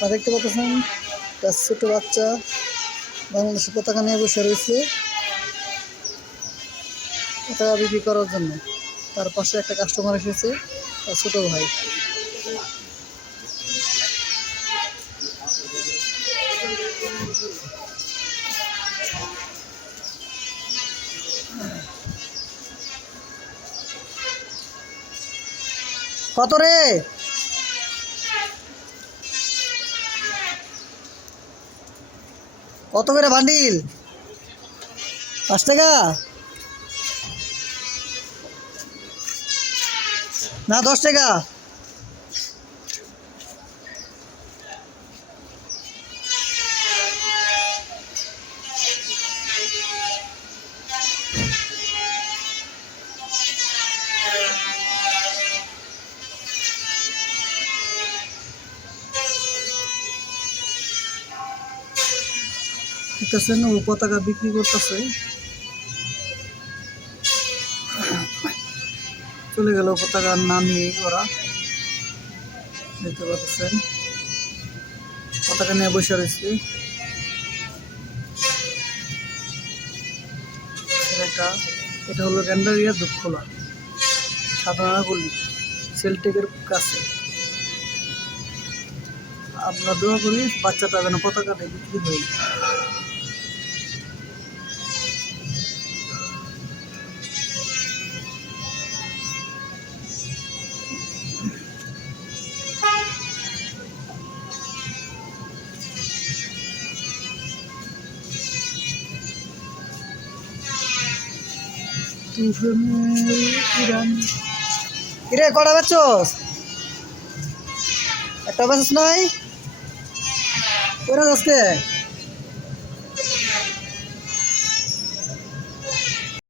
দেখতে পাচ্ছেন একটা ছোট বাচ্চা বাংলাদেশের পতাকা নিয়ে বসে রয়েছে পতাকা বিক্রি করার জন্য। তার পাশে একটা কাস্টমার এসেছে, তার ছোট ভাই। কত রে? কত করে বান্ডিল? 5 টাকা না 10 টাকা? দেখতেছেন ও পতাকা বিক্রি করতেছে। চলে গেল পতাকা না নিয়ে ওরা। দেখতে পাচ্ছেন পতাকা নিয়ে বসে রয়েছে। এটা হলো গ্যান্ডারিয়া দুধখোলা সাধারণ গলি সেলটেকের কাছে। আমরা দোয়া করি বাচ্চাটা যেন পতাকাটা বিক্রি হয়ে যায়। কিরে কটা বেচছস? একটা বেচছ নাই? ওরা যাচ্ছে